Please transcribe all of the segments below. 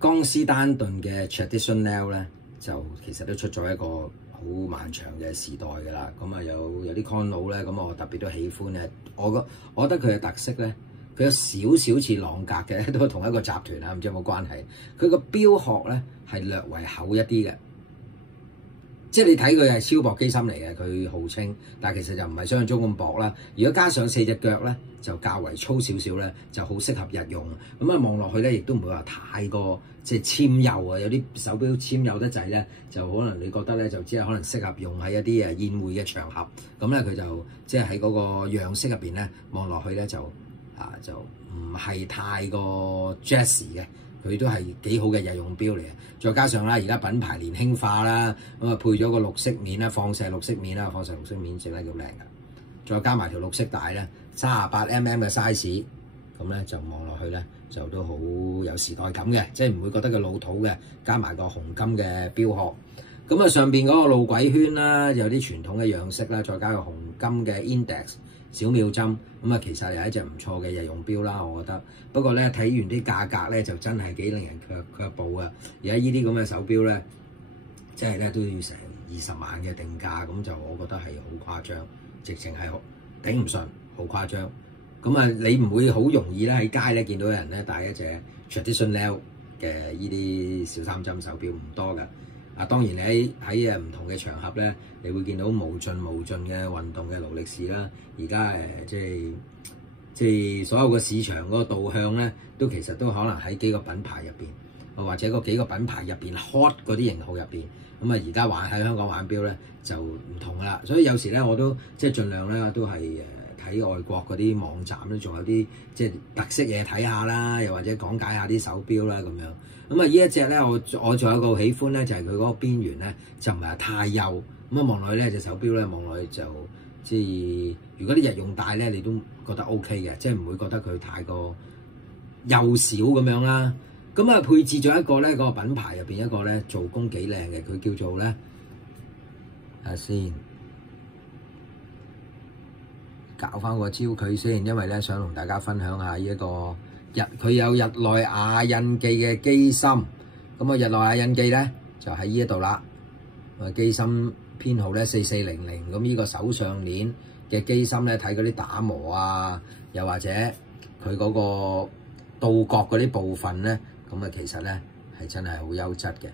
江詩丹頓嘅 Traditionnelle 咧，就其實都出咗一個好漫長嘅時代㗎啦。咁啊有啲 con 咧，咁我特別都喜歡咧。我覺得佢嘅特色咧，佢有少少似朗格嘅，都係同一個集團啊，唔知有冇關係？佢個標殼咧係略為厚一啲嘅。即係你睇佢係超薄機芯嚟嘅，佢號稱，但係其實就唔係想像中咁薄啦。如果加上4隻腳咧，就較為粗少少咧，就好適合日用。咁啊望落去咧，亦都唔會話太過即係纖幼啊。有啲手錶纖幼得滯咧，就可能你覺得咧就只係可能適合用喺一啲宴會嘅場合。咁咧佢就即係喺嗰個樣式入邊咧，望落去咧就唔係太過 jazzy 嘅。佢都係幾好嘅日用錶嚟嘅，再加上啦，而家品牌年輕化啦，咁啊配咗個綠色面啦，放射綠色面啦，放射綠色面整得叫靚㗎，再加埋條綠色帶咧，38mm 嘅 size，咁咧就望落去咧就都好有時代感嘅，即係唔會覺得佢老土嘅，加埋個紅金嘅錶殼，咁啊上邊嗰個路軌圈啦，有啲傳統嘅樣式啦，再加個紅金嘅 index。小秒針咁啊，其實係一隻唔錯嘅日用錶啦，我覺得。不過咧睇完啲價格咧，就真係幾令人卻步啊！而家呢啲咁嘅手錶咧，即係咧都要成20萬嘅定價，咁就我覺得係好誇張，直情係頂唔順，好誇張。咁啊，你唔會好容易咧喺街咧見到有人咧戴一隻 Traditionnelle 嘅呢啲小三針手錶，唔多㗎。啊，當然你喺唔同嘅場合咧，你會見到無盡嘅運動嘅勞力士啦。而家即係所有個市場嗰個導向咧，都其實都可能喺幾個品牌入邊，或者嗰幾個品牌入邊 hot 嗰啲型號入邊。咁啊，而家喺香港玩錶咧就唔同啦。所以有時咧我都即係盡量咧都係睇外國嗰啲網站咧，仲有啲即係特色嘢睇下啦，又或者講解下啲手錶啦咁樣。咁啊，呢一隻咧，我仲有個喜歡咧，就係佢嗰個邊緣咧，就唔係太幼。咁啊，望落去咧隻手錶咧，望落去就即係如果啲日用戴咧，你都覺得 OK 嘅，即係唔會覺得佢太過幼小咁樣啦。咁啊，配置咗一個咧，個品牌入邊一個咧做工幾靚嘅，佢叫做咧睇下先，搞翻個焦距先，因為咧想同大家分享下呢一個。佢有日內瓦印記嘅機芯，咁啊日內瓦印記咧就喺呢一度啦。機芯編號咧4400，咁呢個手上鏈嘅機芯咧睇嗰啲打磨啊，又或者佢嗰個倒角嗰啲部分咧，咁啊其實咧係真係好優質嘅。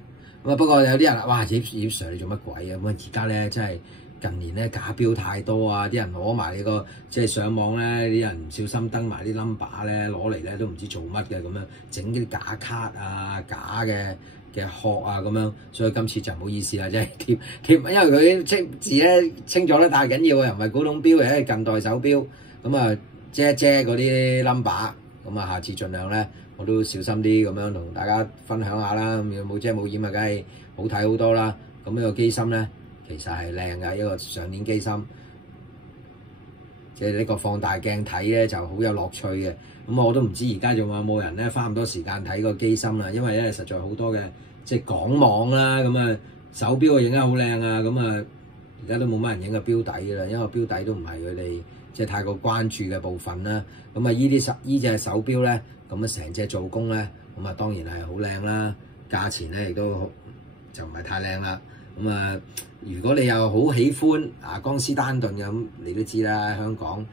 咁啊不過有啲人哇葉 Sir 你做乜鬼啊？咁啊而家咧真係近年咧假錶太多啊！啲人攞埋你個即係上網咧，啲人唔小心登埋啲 number 咧，攞嚟咧都唔知做乜嘅咁樣，整啲假卡啊、假嘅殼啊咁樣，所以今次就唔好意思啦，即係貼，因為佢清字咧清楚得太緊要啊，又唔係古董錶，係近代手錶，咁啊遮嗰啲 number，咁啊下次盡量咧我都小心啲咁樣同大家分享下啦，咁冇遮冇掩啊，梗係好睇好多啦。咁呢個機芯咧。其實係靚嘅一個上鏈機芯，即係呢個放大鏡睇咧就好有樂趣嘅。咁我都唔知而家仲有冇人咧花咁多時間睇個機芯啦，因為咧實在好多嘅即係港網啦，咁啊手錶影得好靚啊，咁啊而家都冇乜人影個錶底㗎啦，因為錶底都唔係佢哋即係太過關注嘅部分啦。咁啊依隻手錶咧，咁啊成隻做工咧，咁啊當然係好靚啦，價錢咧亦都就唔係太靚啦。咁啊，如果你又好喜歡江詩丹頓咁，你都知啦，香港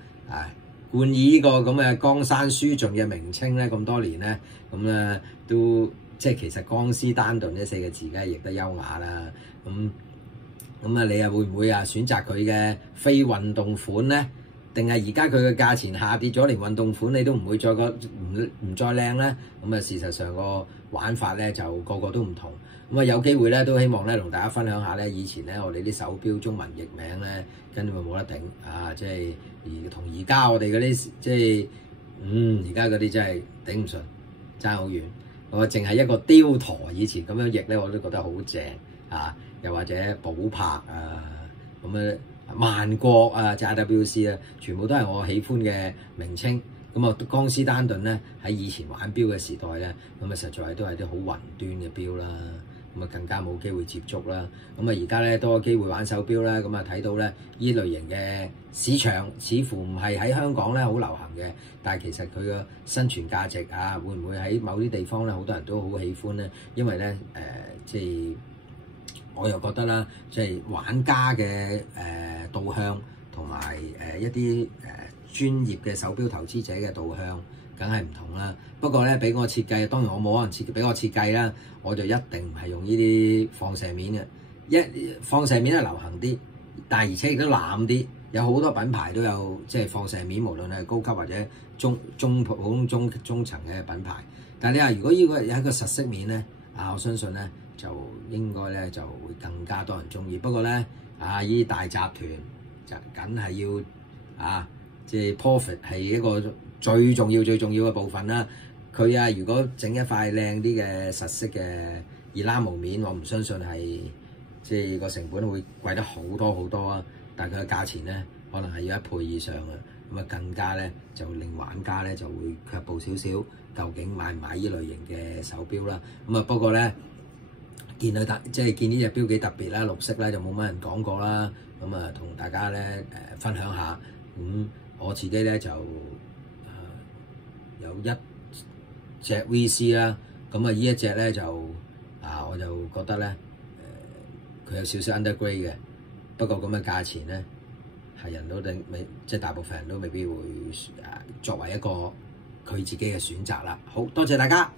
冠以呢個咁嘅江山書盡嘅名稱咧，咁多年咧，咁咧都即係其實江詩丹頓呢4個字梗係譯得優雅啦。咁啊，你又會唔會選擇佢嘅非運動款咧？定係而家佢嘅價錢下跌咗，連運動款你都唔會再唔再靚咧？咁啊，事實上個玩法咧就個個都唔同。咁啊，有機會咧都希望咧同大家分享下咧，以前咧我哋啲手錶中文譯名咧根本冇得頂啊！即係同而家我哋嗰啲即係而家嗰啲真係頂唔順，爭好遠。我淨係一個雕陀以前咁樣譯咧，我都覺得好正啊！又或者寶珀啊，咁啊萬國啊，即係 IWC 啊，全部都係我喜歡嘅名稱。咁啊，江詩丹頓咧喺以前玩錶嘅時代咧，咁啊實在都係啲好雲端嘅錶啦。咁啊更加冇機會接觸啦。咁啊而家咧多機會玩手錶啦，咁啊睇到咧依類型嘅市場似乎唔係喺香港咧好流行嘅，但係其實佢個生存價值啊，會唔會喺某啲地方咧好多人都好喜歡咧？因為咧即係我又覺得啦，即係玩家嘅導向同埋一啲專業嘅手錶投資者嘅導向，梗係唔同啦。不過咧，俾我設計，當然我冇可能俾我設計啦，我就一定唔係用呢啲放射面嘅。放射面係流行啲，但係而且亦都濫啲。有好多品牌都有即係放射面，無論係高級或者普通中層嘅品牌。但係你話如果呢個有一個實色面咧，我相信咧就應該咧就會更加多人中意。不過咧呢啲大集團就梗係要即係 profit 係一個最重要嘅部分啦。佢如果整一塊靚啲嘅實色嘅Elamo面，我唔相信係即係個成本會貴得好多啊。但係佢嘅價錢咧，可能係要1倍以上嘅，咁更加咧就令玩家咧就會卻步少少，究竟買唔買呢類型嘅手錶啦？不過咧見呢隻錶幾特別啦，綠色咧就冇乜人講過啦，同大家咧分享下。我自己咧就有一隻 VC 啦，呢一隻咧就我就覺得咧佢有少少 undergrade 嘅。不過咁嘅價錢咧，係人都即係大部分人都未必會作為一個佢自己嘅選擇啦。好多謝大家。